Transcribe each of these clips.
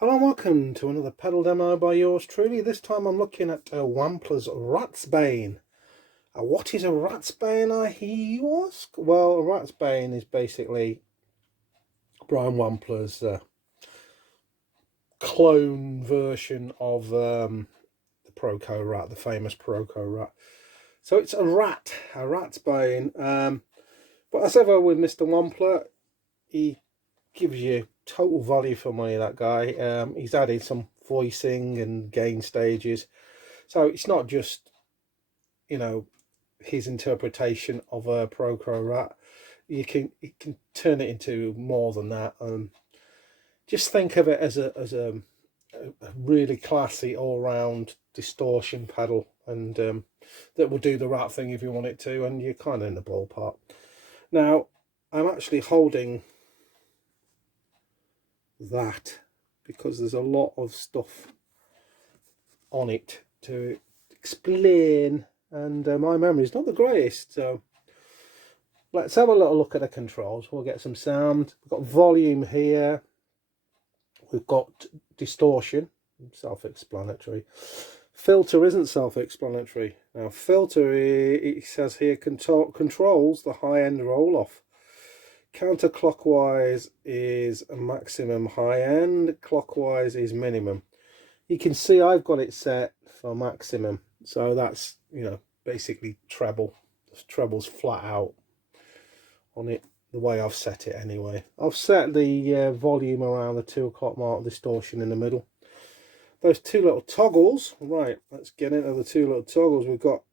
Hello and welcome to another pedal demo by yours truly. This time I'm looking at Wampler's Ratsbane. What is a Ratsbane, I hear you ask? Well, a Ratsbane is basically Brian Wampler's clone version of the Proco Rat, the famous Proco Rat. So it's a Ratsbane. But as ever with Mr. Wampler, he gives you total value for money, that guy. He's added some voicing and gain stages, so it's not just, you know, his interpretation of a Proco Rat. You can turn it into more than that. Just think of it as a really classy all-round distortion pedal, and that will do the Rat thing if you want it to, and you're kind of in the ballpark. Now I'm actually holding that because there's a lot of stuff on it to explain, and my memory is not the greatest, so let's have a little look at the controls. We'll get some sound. We've got volume here, we've got distortion, self-explanatory. Filter isn't self-explanatory. Now filter, it says here, controls the high-end roll-off. Counterclockwise is a maximum high end, clockwise is minimum. You can see I've got it set for maximum, so that's, you know, basically treble. The treble's flat out on it, the way I've set it anyway. I've set the volume around the 2 o'clock mark, distortion in the middle. Those two little toggles, right, let's get into the two little toggles. We've got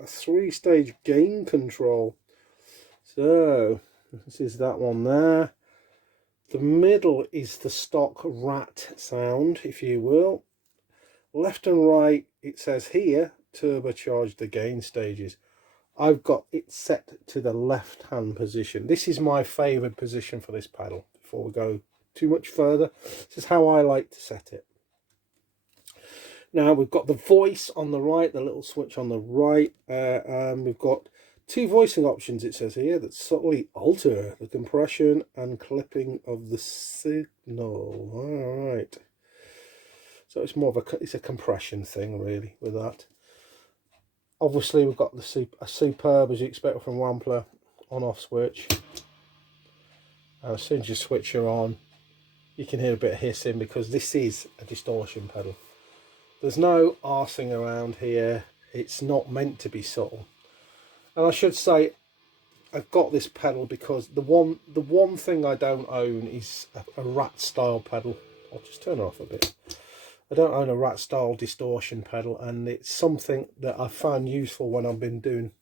a 3-stage gain control. So this is that one there. The middle is the stock Rat sound, if you will. Left and right, it says here, turbocharge the gain stages. I've got it set to the left hand position. This is my favoured position for this pedal. Before we go too much further, this is how I like to set it. Now we've got the voice on the right, the little switch on the right, and we've got 2 voicing options, it says here, that subtly alter the compression and clipping of the signal. All right. So it's more of it's a compression thing, really, with that. Obviously, we've got a superb, as you expect from Wampler, on-off switch. As soon as you switch her on, you can hear a bit of hissing because this is a distortion pedal. There's no arsing around here. It's not meant to be subtle. And I should say, I've got this pedal because the one thing I don't own is a Rat style pedal. I'll just turn it off a bit. I don't own a Rat style distortion pedal, and it's something that I found useful when I've been doing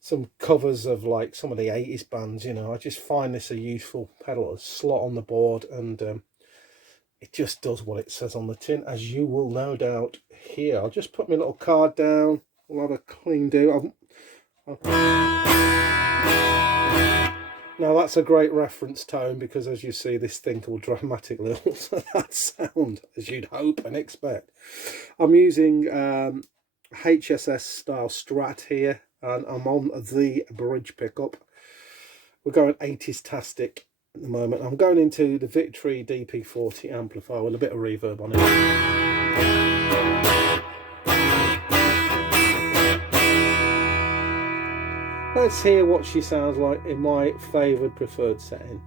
some covers of like some of the 80s bands. You know, I just find this a useful pedal to slot on the board, and it just does what it says on the tin, as you will no doubt hear. I'll just put my little card down. We'll have a clean do. Now that's a great reference tone, because as you see, this thing will dramatically alter that sound, as you'd hope and expect. I'm using HSS style Strat here, and I'm on the bridge pickup. We're going 80s-tastic at the moment. I'm going into the Victory DP40 amplifier with a bit of reverb on it. Let's hear what she sounds like in my favoured preferred setting.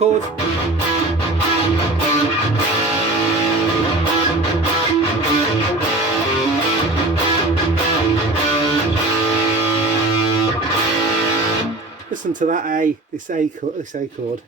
chords. Listen to that A, this A chord.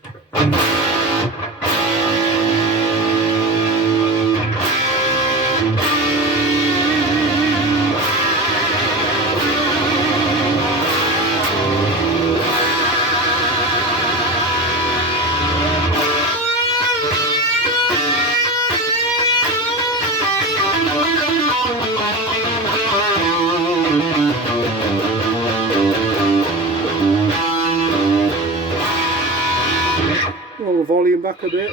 Roll the volume back a bit.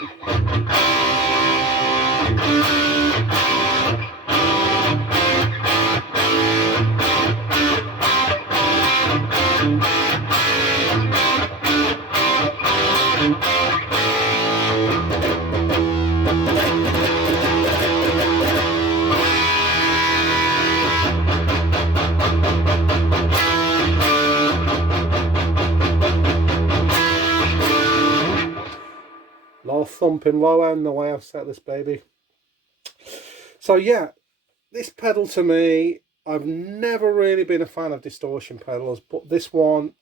Lot of thumping low end the way I've set this baby. So yeah, this pedal to me, I've never really been a fan of distortion pedals, but this one,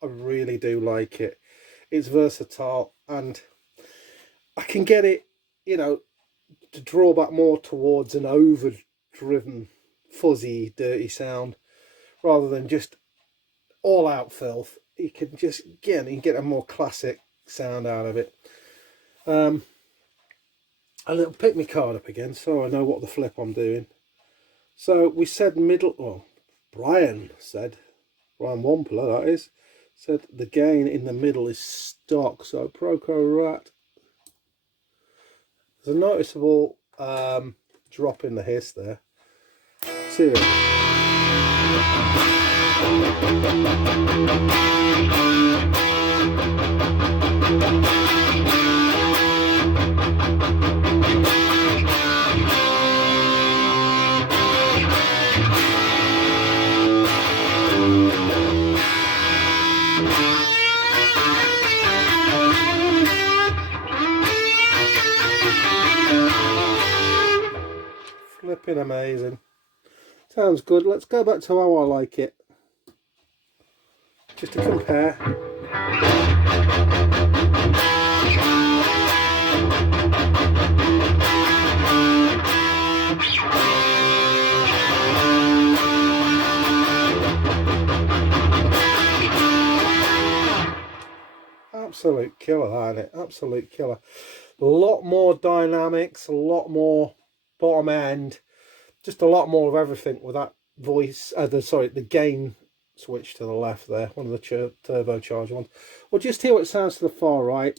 I really do like it. It's versatile and I can get it, you know, to draw back more towards an overdriven, fuzzy, dirty sound rather than just all out filth. You can just, again, you can get a more classic sound out of it. I'll pick my card up again so I know what the flip I'm doing. So we said middle, well, Brian Wampler that is, said the gain in the middle is stock. So Proco Rat, there's a noticeable drop in the hiss there. See it. Flipping amazing. Sounds good. Let's go back to how I like it. Just to compare. Absolute killer, that, isn't it? Absolute killer. A lot more dynamics, a lot more bottom end, just a lot more of everything with that voice. The gain switch to the left there, one of the turbocharged ones. Well, just hear what it sounds to the far right.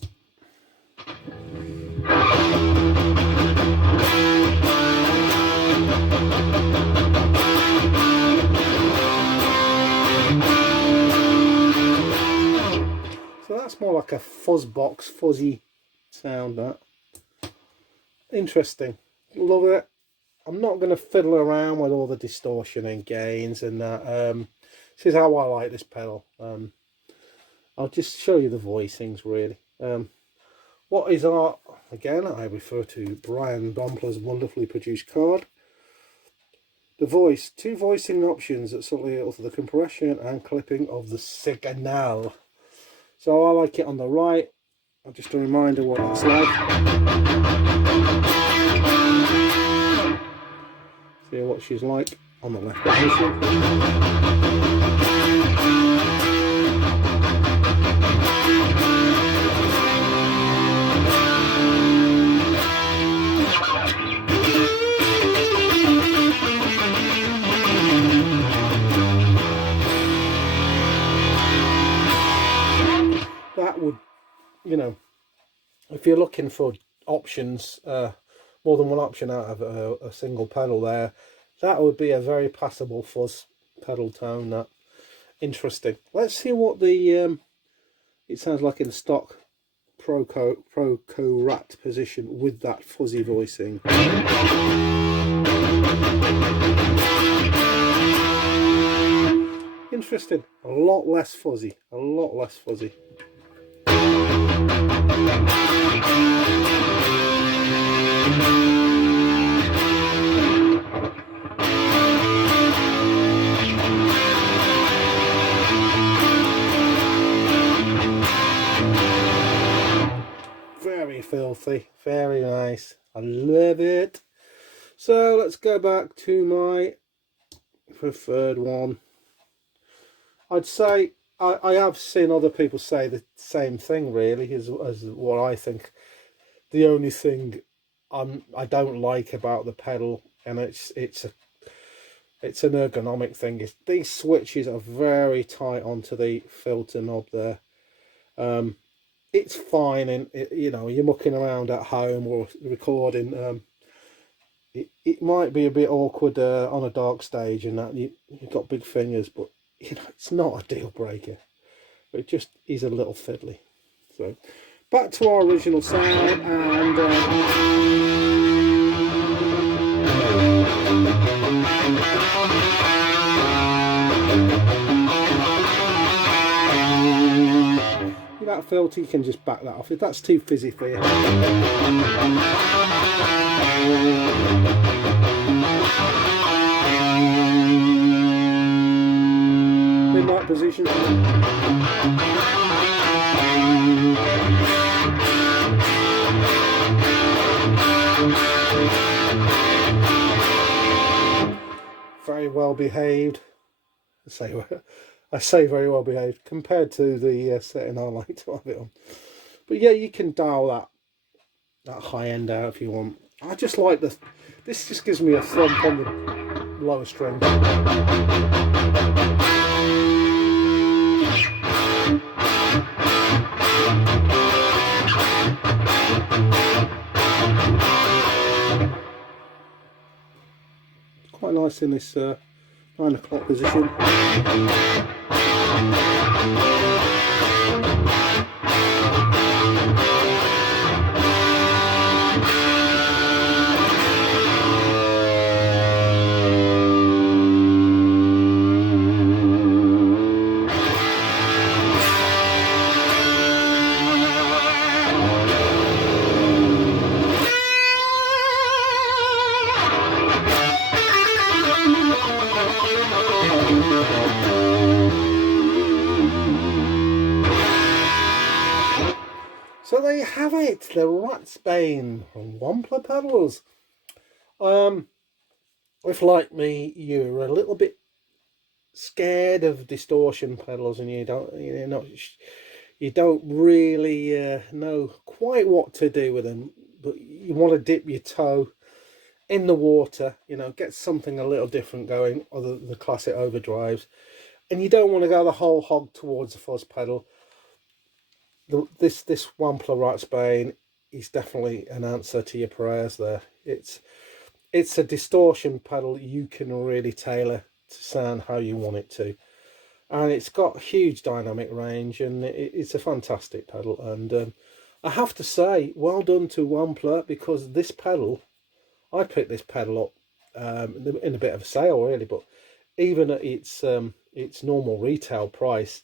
So that's more like a fuzz box, fuzzy sound. That interesting, love it. I'm not going to fiddle around with all the distortion and gains and that. This is how I like this pedal. I'll just show you the voicings really. What is our, again, I refer to Brian Wampler's wonderfully produced card. The voice, two voicing options that subtly alter the compression and clipping of the signal. So I like it on the right. Just a reminder what it's like. See what she's like on the left position. That would, you know, if you're looking for options, more than one option out of a single pedal there, that would be a very passable fuzz pedal tone. That interesting. Let's see what the it sounds like in the stock Proco Rat position with that fuzzy voicing. Interesting. A lot less fuzzy. A lot less fuzzy. Very filthy, very nice. I love it. So let's go back to my preferred one. I'd say I have seen other people say the same thing, really, as what I think. The only thing I don't like about the pedal, and it's an ergonomic thing, is these switches are very tight onto the filter knob there. It's fine, and you know, you're mucking around at home or recording. It might be a bit awkward on a dark stage, and that you've got big fingers, but you know, it's not a deal breaker. It just is a little fiddly. So back to our original sound, and that filter, you can just back that off if that's too fizzy for you. Midnight position. Very well behaved. I say very well behaved compared to the setting I like to have it on. But yeah, you can dial that high end out if you want. I just like this just gives me a thump on the lower string. It's quite nice in this 9 o'clock position. So there you have it, the Ratsbane Wampler pedals. If like me you're a little bit scared of distortion pedals and you don't really know quite what to do with them, but you want to dip your toe in the water, you know, get something a little different going other than the classic overdrives, and you don't want to go the whole hog towards the fuzz pedal, this Wampler Ratsbane is definitely an answer to your prayers there. It's a distortion pedal you can really tailor to sound how you want it to, and it's got huge dynamic range, and it's a fantastic pedal. And I have to say, well done to Wampler, because this pedal, I picked this pedal up in a bit of a sale really, but even at its normal retail price,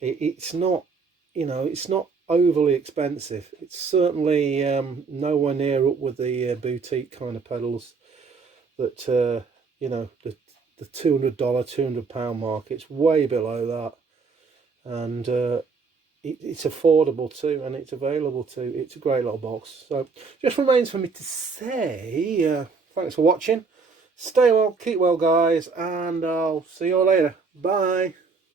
it's not, you know, it's not overly expensive. It's certainly nowhere near up with the boutique kind of pedals that you know, the $200, £200 mark. It's way below that, and it's affordable too, and it's available too. It's a great little box. So just remains for me to say thanks for watching. Stay well, keep well guys, and I'll see you all later. Bye.